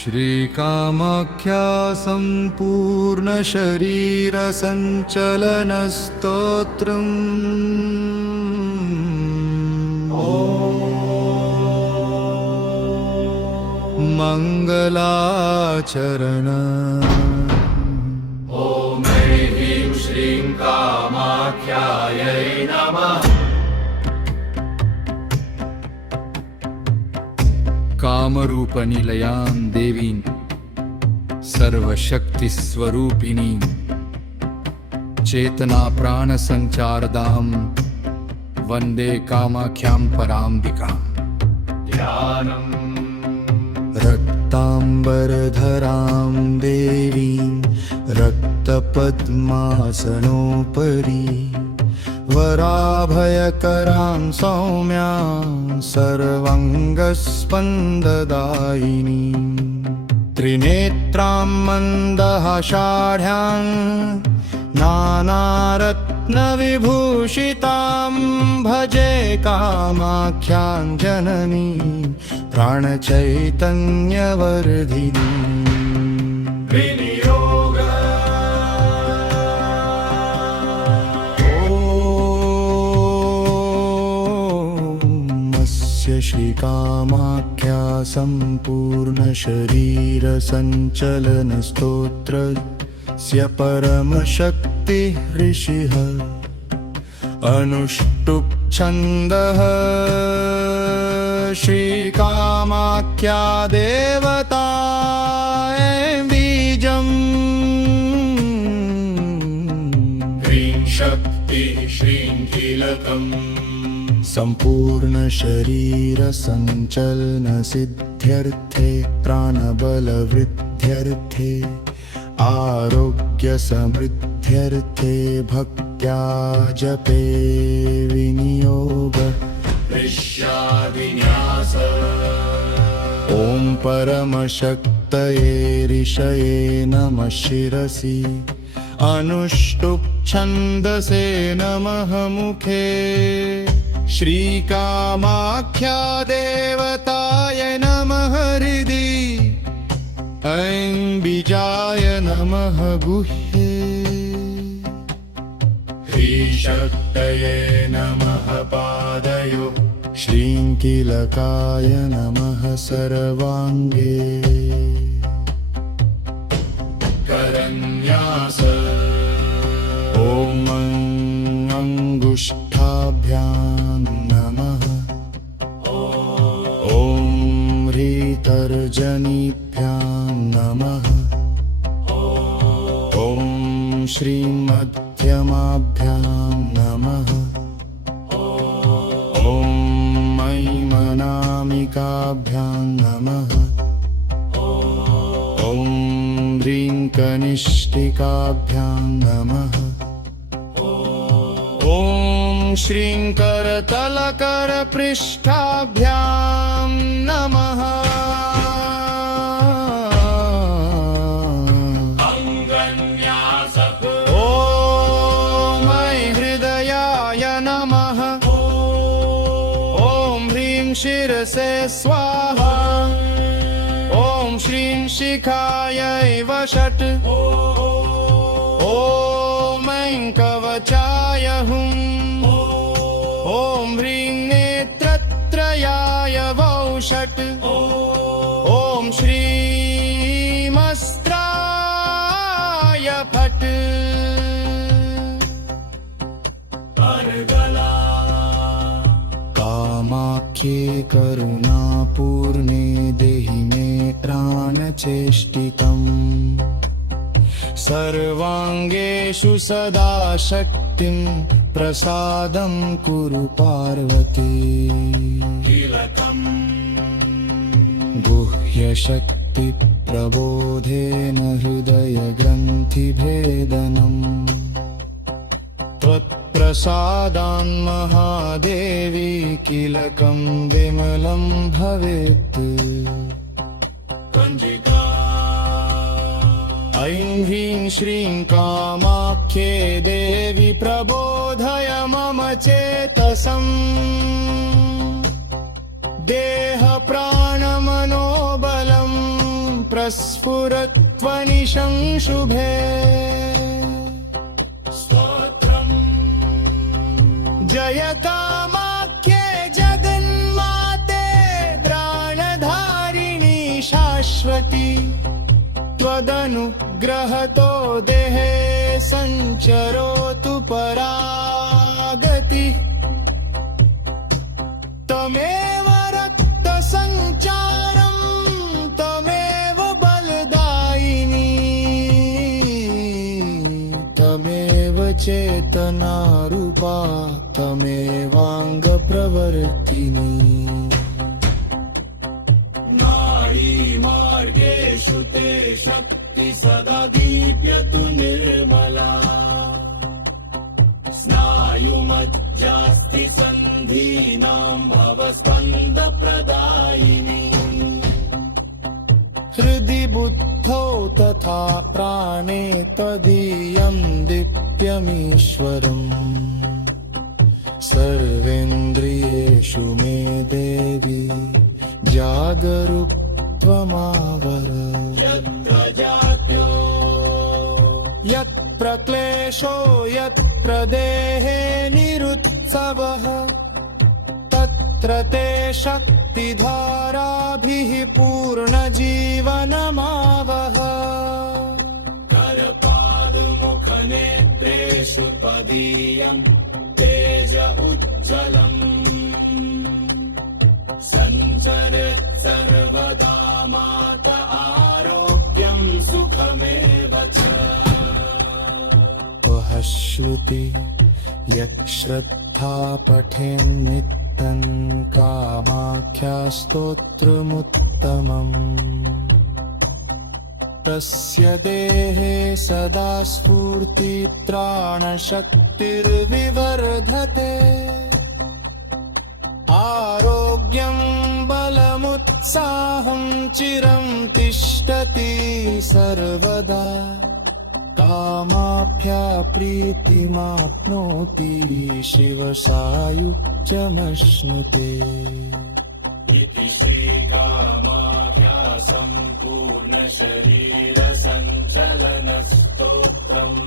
श्रीकामाख्या सम्पूर्णशरीरसञ्चलनस्तोत्रम् मङ्गलाचरण। ॐ ह्रीं श्रीं कामाख्यायै नमः। कामरूपनिलयां देवीं सर्वशक्तिस्वरूपिणीं चेतना प्राणसञ्चारदां वन्दे कामाख्यां पराम्बिकाम्। ध्यानम् रक्ताम्बरधरां देवीं रक्तपद्मासनोपरि वराभयकरां सौम्यां सर्वाङ्गस्पन्ददायिनीं त्रिनेत्रां मन्दहाषाढ्यां नानारत्नविभूषितां भजे कामाख्यां जननीं प्राणचैतन्यवर्धिनीम्। विनियोग श्रीकामाख्या सम्पूर्णशरीरसञ्चलनस्तोत्रस्य परमशक्तिः ऋषिः अनुष्टुप् छन्दः। श्रीकामाख्या देवता बीजम् ह्रीं शक्तिः श्रीं कीलकम् सम्पूर्णशरीरसञ्चलनसिद्ध्यर्थे प्राणबलवृद्ध्यर्थे आरोग्यसमृद्ध्यर्थे भक्त्या जपे विनियोग ऋष्याविन्यास। ॐ परमशक्तये ऋषये नमः शिरसि अनुष्टुप् छन्दसे नमः मुखे श्रीकामाख्या देवताय नमः हृदि ऐं बीजाय नमः गुह्ये श्रीशक्तये नमः पादयो श्रीं कीलकाय नमः सर्वाङ्गे करन्यास। ॐ अङ्गुष्ठाभ्यां नमः ॐ ह्रीतर्जनीभ्यां नमः ॐ श्रीं मध्यमाभ्यां नमः ॐ मयिमनामिकाभ्यां नमः ॐ ह्रीं कनिष्ठिकाभ्यां नमः ॐ श्रीं करतलकरपृष्ठाभ्यां नमः अङ्गन्यास। ॐ मयि हृदयाय नमः ॐ ह्रीं शिरसे स्वाहा ॐ श्रीं शिखायै वषट् ॐ ऐं कवचाय हुं ॐ ह्रीं नेत्रत्रयाय वौषट् ॐ श्रीमस्त्राय फट्। अर्गला कामाख्ये करुणापूर्णे देहि मे प्राणचेष्टितम् सर्वाङ्गेषु सदा शक्तिं प्रसादं कुरु पार्वती कीलकम् गुह्यशक्तिप्रबोधेन हृदयग्रन्थिभेदनम् त्वत्प्रसादान् महादेवी कीलकं विमलं भवेत्। कञ्जिका ऐं ह्रीं श्रीं कामाख्ये देवी प्रबोधय मम चेतसम् देह प्राणमनोबलं प्रस्फुरत्वनिशं शुभे स्तोत्रम् जय कामाख्ये जगन्माते प्राणधारिणी शाश्वती त्वदनुग्रहतो देहे सञ्चरोतु परागति तमेव रक्तसञ्चारं तमेव बलदायिनी तमेव चेतनारूपा तमेवाङ्गप्रवर्तिनी नाडीमार्गेषु ते शक्ति सदा दीप्यतु निर्मला स्नायुमज्जास्ति सन्धीनां भवस्पन्दप्रदायिनी हृदि बुद्धौ तथा प्राणे त्वदीयं दीप्यमीश्वरम् सर्वेन्द्रियेषु मे देवी जागरूकत्वमावर यत्र जात्यो यत्प्रक्लेशो यत्प्रदेहे निरुत्सवः तत्र ते शक्तिधाराभिः पूर्णजीवनमावह करपादमुखनेत्रेषु त्वदीयम् तेज उज्ज्वलम् सञ्चरत् सर्वदा माता आरोग्यं सुखमेव च वः श्रुति यच्छ्रद्धा पठेन्नित्यं कामाख्यास्तोत्रमुत्तमम् तस्य देहे सदा स्फूर्तित्राणशक्तिर्विवर्धते आरोग्यं बलमुत्साहं चिरं तिष्ठति सर्वदा कामाभ्या प्रीतिमाप्नोति शिवसायुज्यमश्नुते इति श्रीकामाख्या सम्पूर्णशरीरसञ्चलनस्तोत्रम्